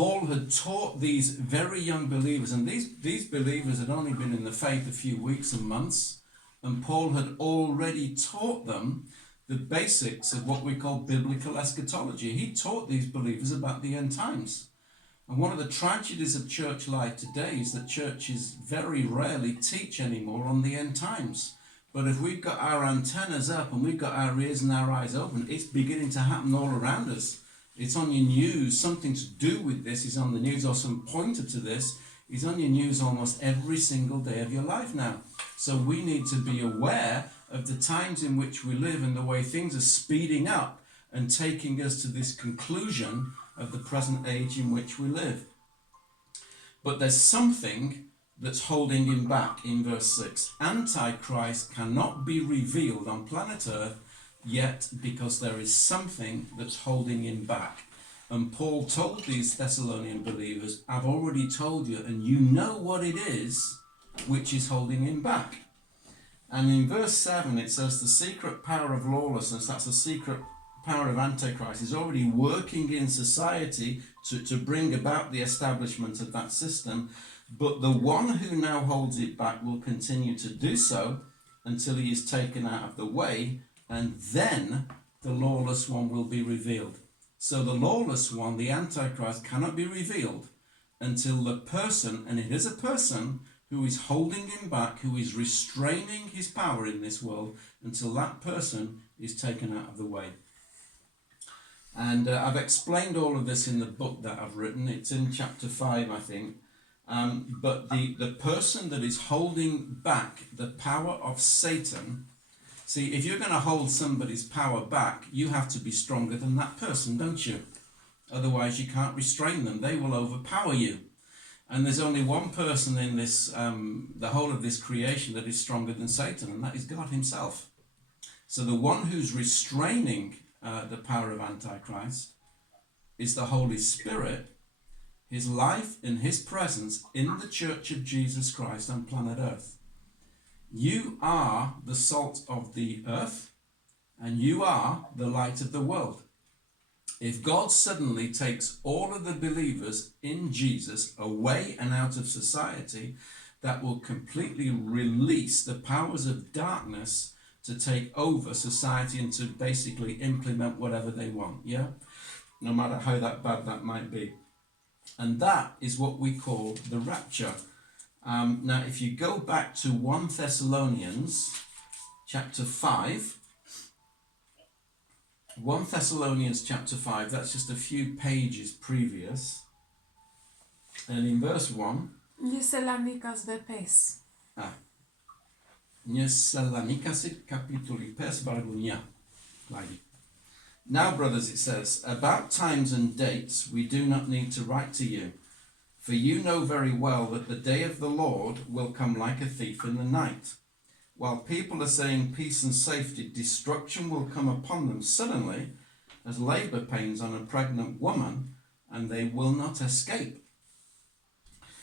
Paul had taught these very young believers, and these believers had only been in the faith a few weeks and months, and Paul had already taught them the basics of what we call biblical eschatology. He taught these believers about the end times. And one of the tragedies of church life today is that churches very rarely teach anymore on the end times. But if we've got our antennas up and we've got our ears and our eyes open, it's beginning to happen all around us. It's on your news. Something to do with this is on the news, or some pointer to this is on your news almost every single day of your life now. So we need to be aware of the times in which we live and the way things are speeding up and taking us to this conclusion of the present age in which we live. But there's something that's holding him back in verse 6. Antichrist cannot be revealed on planet Earth yet, because there is something that's holding him back. And Paul told these Thessalonian believers, I've already told you, and you know what it is which is holding him back. And in verse 7 it says the secret power of lawlessness, that's the secret power of Antichrist, is already working in society to bring about the establishment of that system. But the one who now holds it back will continue to do so until he is taken out of the way, and then the lawless one will be revealed. So the lawless one, the Antichrist, cannot be revealed until the person, and it is a person, who is holding him back, who is restraining his power in this world, until that person is taken out of the way. And I've explained all of this in the book that I've written. It's in chapter 5, I think. But the person that is holding back the power of Satan, see, if you're going to hold somebody's power back, you have to be stronger than that person, don't you? Otherwise you can't restrain them. They will overpower you. And there's only one person in this, the whole of this creation, that is stronger than Satan, and that is God himself. So the one who's restraining the power of Antichrist is the Holy Spirit, his life and his presence in the church of Jesus Christ on planet Earth. You are the salt of the earth, and you are the light of the world. If God suddenly takes all of the believers in Jesus away and out of society, that will completely release the powers of darkness to take over society and to basically implement whatever they want, yeah? No matter how bad that might be. And that is what we call the rapture. Now, if you go back to 1 Thessalonians chapter 5, 1 Thessalonians chapter 5, that's just a few pages previous. And in verse 1... Thessalonikas de pes. Thessalonikas capituli pes bargunia. Now, brothers, it says, about times and dates we do not need to write to you, for you know very well that the day of the Lord will come like a thief in the night. While people are saying peace and safety, destruction will come upon them suddenly as labor pains on a pregnant woman, and they will not escape.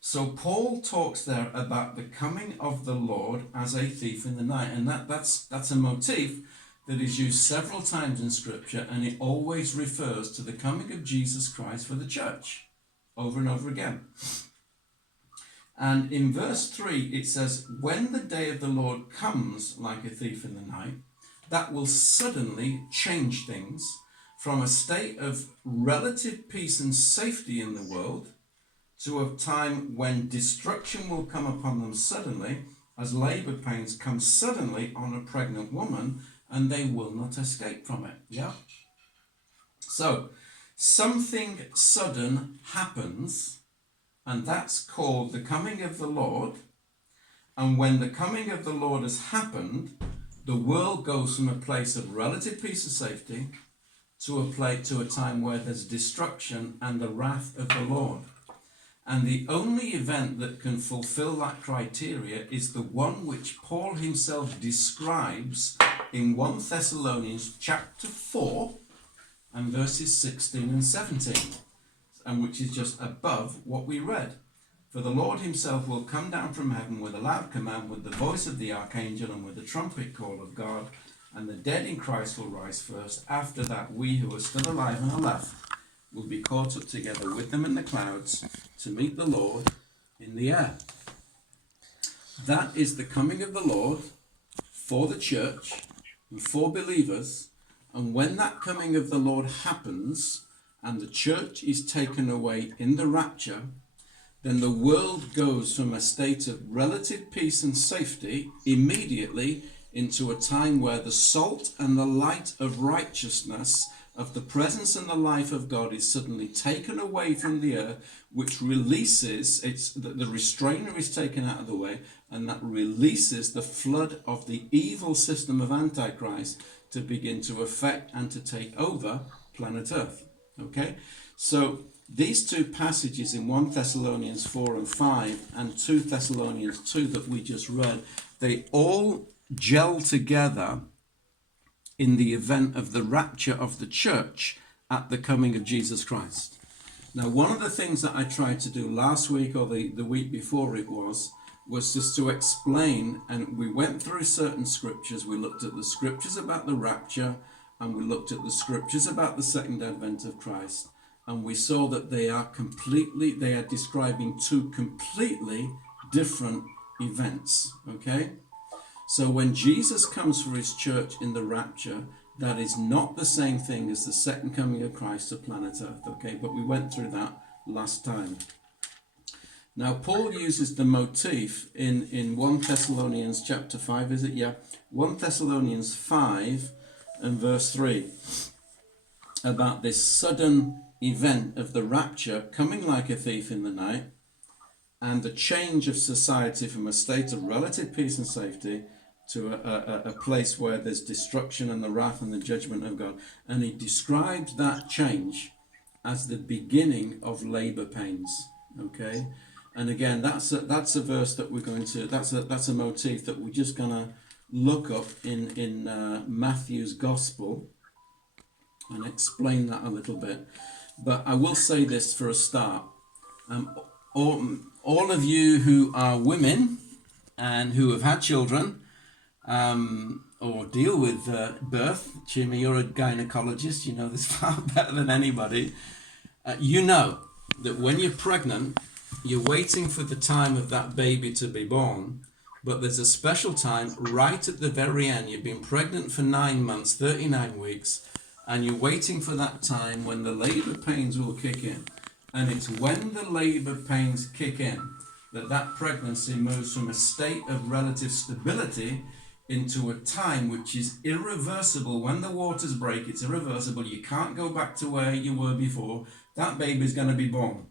So Paul talks there about the coming of the Lord as a thief in the night, and that's a motif that is used several times in Scripture, and it always refers to the coming of Jesus Christ for the church, over and over again. And in verse 3 it says, when the day of the Lord comes like a thief in the night, that will suddenly change things from a state of relative peace and safety in the world to a time when destruction will come upon them suddenly, as labor pains come suddenly on a pregnant woman, and they will not escape from it. Yeah? So, something sudden happens, and that's called the coming of the Lord. And when the coming of the Lord has happened, the world goes from a place of relative peace and safety to a time where there's destruction and the wrath of the Lord. And the only event that can fulfill that criteria is the one which Paul himself describes in 1 Thessalonians chapter 4 and verses 16 and 17, and which is just above what we read. For the Lord himself will come down from heaven with a loud command, with the voice of the archangel, and with the trumpet call of God, and the dead in Christ will rise first. After that, we who are still alive and are left will be caught up together with them in the clouds to meet the Lord in the air. That is the coming of the Lord for the church and for believers. And when that coming of the Lord happens and the church is taken away in the rapture, then the world goes from a state of relative peace and safety immediately into a time where the salt and the light of righteousness, of the presence and the life of God, is suddenly taken away from the earth, which releases, the restrainer is taken out of the way, and that releases the flood of the evil system of Antichrist to begin to affect and to take over planet Earth. Okay? So these two passages in 1 Thessalonians 4 and 5 and 2 Thessalonians 2 that we just read, they all gel together in the event of the rapture of the church at the coming of Jesus Christ. Now, one of the things that I tried to do last week or the week before it was just to explain, and we went through certain scriptures. We looked at the scriptures about the rapture, and we looked at the scriptures about the second advent of Christ, and we saw that they are describing two completely different events. Okay? So when Jesus comes for his church in the rapture, that is not the same thing as the second coming of Christ to planet Earth. Okay? But we went through that last time. Now, Paul uses the motif in 1 Thessalonians chapter 5, is it? Yeah. 1 Thessalonians 5 and verse 3 about this sudden event of the rapture coming like a thief in the night, and the change of society from a state of relative peace and safety to a place where there's destruction and the wrath and the judgment of God. And he describes that change as the beginning of labor pains. Okay? And again, that's a verse that we're going to, that's a motif that we're just going to look up in Matthew's Gospel and explain that a little bit. But I will say this for a start. All of you who are women and who have had children or deal with birth, Chima, you're a gynecologist, you know this far better than anybody. You know that when you're pregnant, you're waiting for the time of that baby to be born, but there's a special time right at the very end. You've been pregnant for 9 months, 39 weeks, and you're waiting for that time when the labor pains will kick in. And it's when the labor pains kick in that pregnancy moves from a state of relative stability into a time which is irreversible. When the waters break, it's irreversible. You can't go back to where you were before. That baby's going to be born.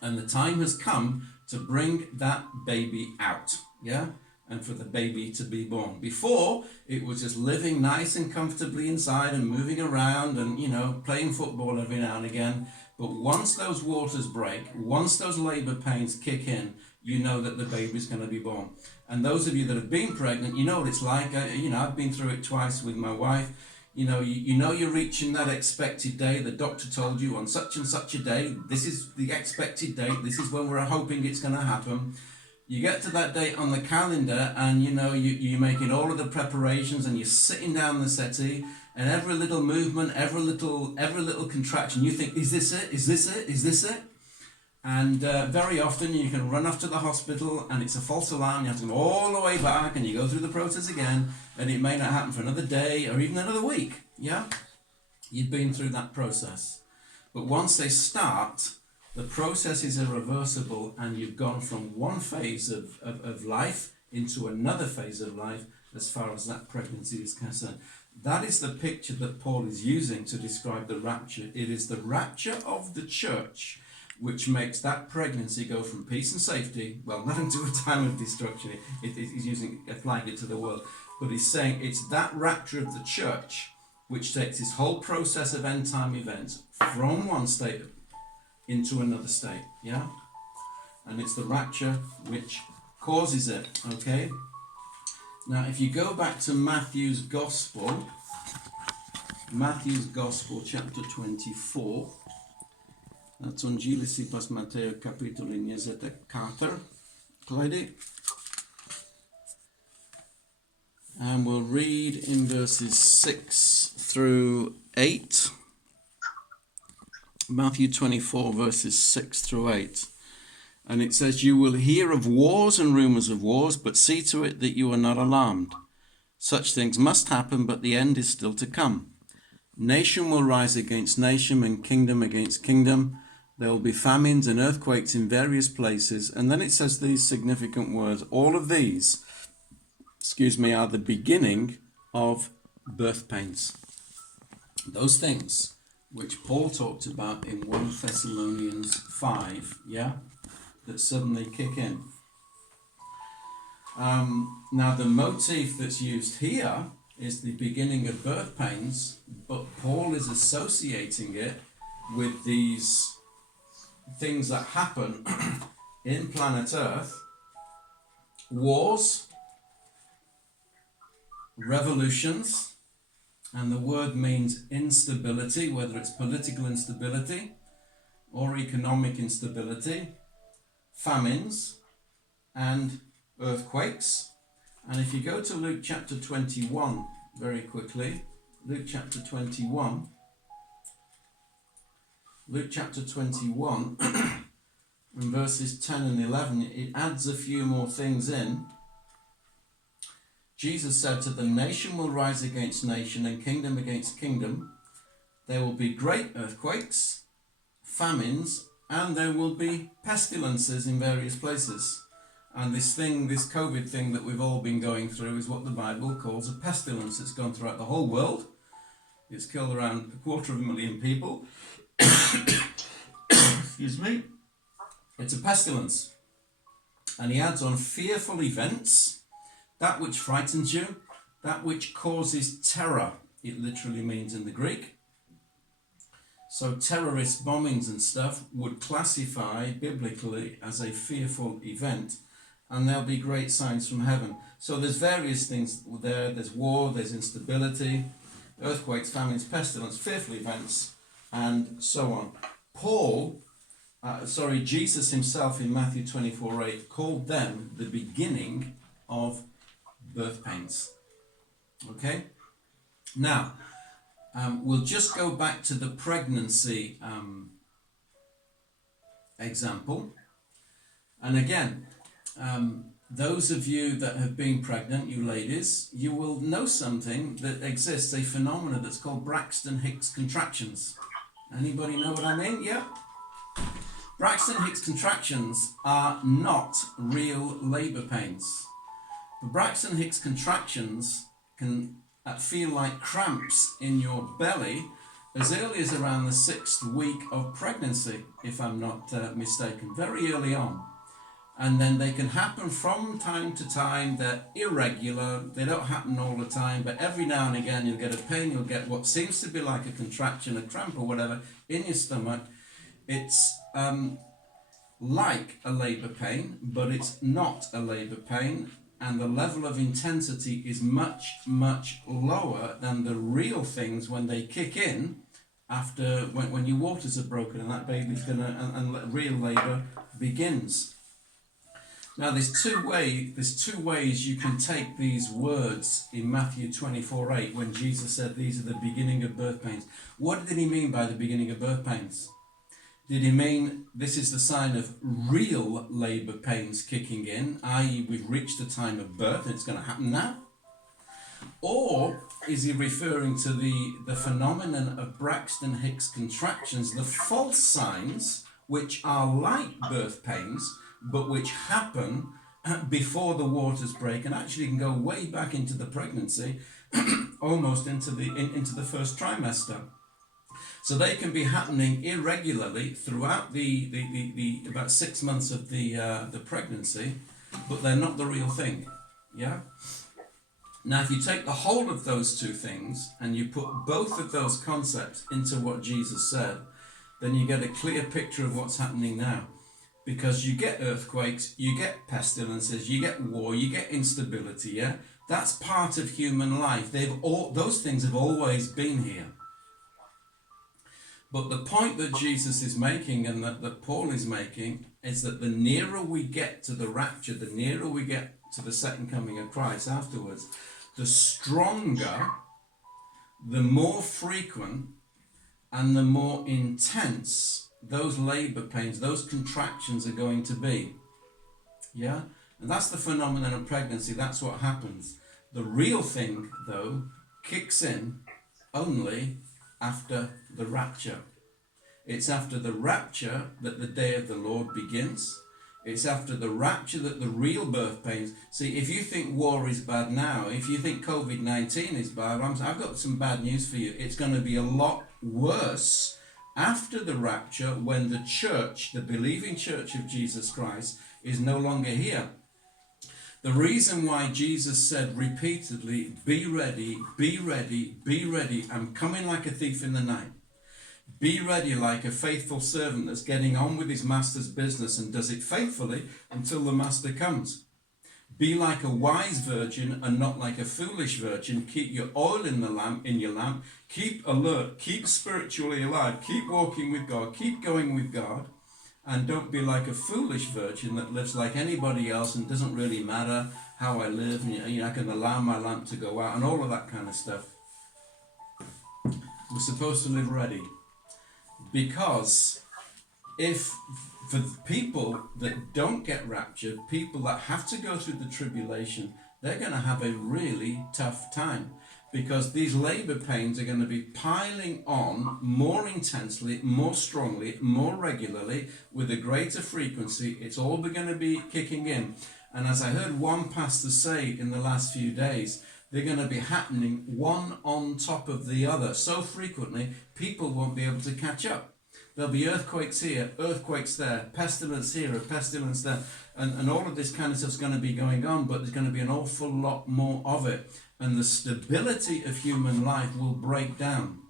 And the time has come to bring that baby out, yeah? And for the baby to be born. Before, it was just living nice and comfortably inside and moving around and, you know, playing football every now and again. But once those waters break, once those labor pains kick in, you know that the baby's going to be born. And those of you that have been pregnant, you know what it's like. I've been through it twice with my wife. You know you're reaching that expected day. The doctor told you on such and such a day, this is the expected date, this is when we're hoping it's going to happen. You get to that date on the calendar and you're making all of the preparations and you're sitting down the settee, and every little movement, every little contraction, you think, is this it? Is this it? Is this it? And very often you can run off to the hospital and it's a false alarm. You have to go all the way back and you go through the process again, and it may not happen for another day or even another week. Yeah? You've been through that process. But once they start, the process is irreversible, and you've gone from one phase of life into another phase of life as far as that pregnancy is concerned. That is the picture that Paul is using to describe the rapture. It is the rapture of the church which makes that pregnancy go from peace and safety, well, not into a time of destruction. He's applying it to the world, but he's saying it's that rapture of the church which takes this whole process of end time events from one state into another state, yeah? And it's the rapture which causes it, okay? Now, if you go back to Matthew's Gospel, chapter 24, atunci si pas Mateo capitolul 24, Clyde, and we'll read in verses 6 through 8. Matthew 24, verses 6 through 8. And it says, "You will hear of wars and rumors of wars, but see to it that you are not alarmed. Such things must happen, but the end is still to come. Nation will rise against nation and kingdom against kingdom. There will be famines and earthquakes in various places." And then it says these significant words. All of these, are the beginning of birth pains. Those things which Paul talked about in 1 Thessalonians 5, that suddenly kick in. Now the motif that's used here is the beginning of birth pains, but Paul is associating it with these things that happen in planet Earth: wars, revolutions, and the word means instability, whether it's political instability or economic instability, famines, and earthquakes. And if you go to Luke chapter 21 very quickly, Luke chapter 21, and verses 10 and 11, it adds a few more things in. Jesus said to them, "Nation will rise against nation and kingdom against kingdom. There will be great earthquakes, famines, and there will be pestilences in various places." And this COVID thing that we've all been going through is what the Bible calls a pestilence. It's gone throughout the whole world. It's killed around 250,000 people. Excuse me. It's a pestilence. And he adds on fearful events, that which frightens you, that which causes terror. It literally means in the Greek. So terrorist bombings and stuff would classify biblically as a fearful event. And there'll be great signs from heaven. So there's various things there. There's war, there's instability, earthquakes, famines, pestilence, fearful events, and so on. Jesus himself in Matthew 24:8 called them the beginning of birth pains. Okay? Now, we'll just go back to the pregnancy example. And again, those of you that have been pregnant, you ladies, you will know something that exists, a phenomenon that's called Braxton Hicks contractions. Anybody know what I mean? Yeah? Braxton Hicks contractions are not real labour pains. The Braxton Hicks contractions can feel like cramps in your belly as early as around the 6th week of pregnancy, if I'm not mistaken, very early on. And then they can happen from time to time. They're irregular. They don't happen all the time, but every now and again you'll get a pain. You'll get what seems to be like a contraction, a cramp or whatever in your stomach. It's like a labour pain, but it's not a labour pain. And the level of intensity is much, much lower than the real things when they kick in after, when your waters are broken and that baby's and real labour begins. Now there's two ways you can take these words in Matthew 24:8 when Jesus said these are the beginning of birth pains. What did he mean by the beginning of birth pains? Did he mean this is the sign of real labour pains kicking in, i.e. we've reached the time of birth and it's going to happen now? Or is he referring to the phenomenon of Braxton Hicks contractions, the false signs which are like birth pains but which happen before the waters break and actually can go way back into the pregnancy, almost into the first trimester. So they can be happening irregularly throughout the about 6 months of the pregnancy, but they're not the real thing. Yeah. Now, if you take the whole of those two things and you put both of those concepts into what Jesus said, then you get a clear picture of what's happening now. Because you get earthquakes, you get pestilences, you get war, you get instability, yeah? That's part of human life. Those things have always been here. But the point that Jesus is making and that Paul is making is that the nearer we get to the rapture, the nearer we get to the second coming of Christ afterwards, the stronger, the more frequent, and the more intense those labor pains, those contractions are going to be. Yeah? And that's the phenomenon of pregnancy. That's what happens. The real thing, though, kicks in only after the rapture. It's after the rapture that the day of the Lord begins. It's after the rapture that the real birth pains. See, if you think war is bad now, if you think COVID-19 is bad, I've got some bad news for you. It's going to be a lot worse after the rapture, when the church, the believing church of Jesus Christ, is no longer here. The reason why Jesus said repeatedly, be ready, be ready, be ready, I'm coming like a thief in the night. Be ready like a faithful servant that's getting on with his master's business and does it faithfully until the master comes. Be like a wise virgin and not like a foolish virgin. Keep your oil in your lamp. Keep alert. Keep spiritually alive. Keep walking with God. Keep going with God. And don't be like a foolish virgin that lives like anybody else and doesn't really matter how I live. And, I can allow my lamp to go out and all of that kind of stuff. We're supposed to live ready. Because if for people that don't get raptured, people that have to go through the tribulation, they're going to have a really tough time, because these labor pains are going to be piling on more intensely, more strongly, more regularly, with a greater frequency. It's all going to be kicking in. And as I heard one pastor say in the last few days, they're going to be happening one on top of the other so frequently, people won't be able to catch up. There'll be earthquakes here, earthquakes there, pestilence here, a pestilence there, and all of this kind of stuff's going to be going on, but there's going to be an awful lot more of it. And the stability of human life will break down.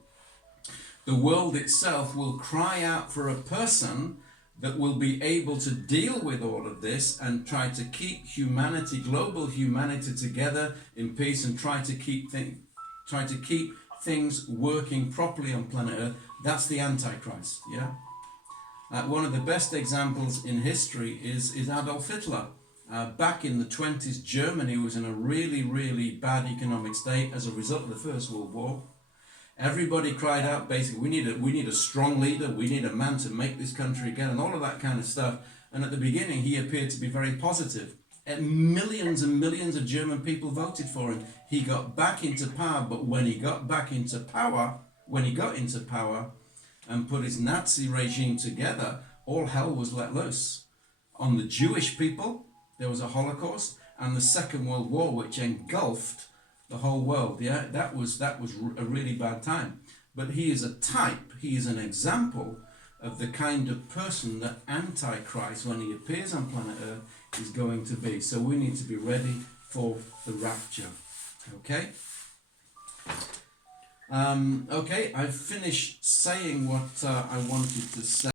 The world itself will cry out for a person that will be able to deal with all of this and try to keep humanity, global humanity, together in peace, and try to keep things working properly on planet Earth. That's the Antichrist. Yeah. One of the best examples in history is Adolf Hitler. Back in the 20s, Germany was in a really, really bad economic state as a result of the First World War. Everybody cried out, basically, we need a strong leader, we need a man to make this country again, and all of that kind of stuff. And at the beginning, he appeared to be very positive. And millions of German people voted for him. He got back into power, but when he got into power and put his Nazi regime together, all hell was let loose. On the Jewish people, there was a Holocaust, and the Second World War, which engulfed the whole world. Yeah, that was a really bad time. But he is a type, he is an example of the kind of person that Antichrist, when he appears on planet Earth, is going to be. So we need to be ready for the rapture. Okay? Okay, I've finished saying what I wanted to say.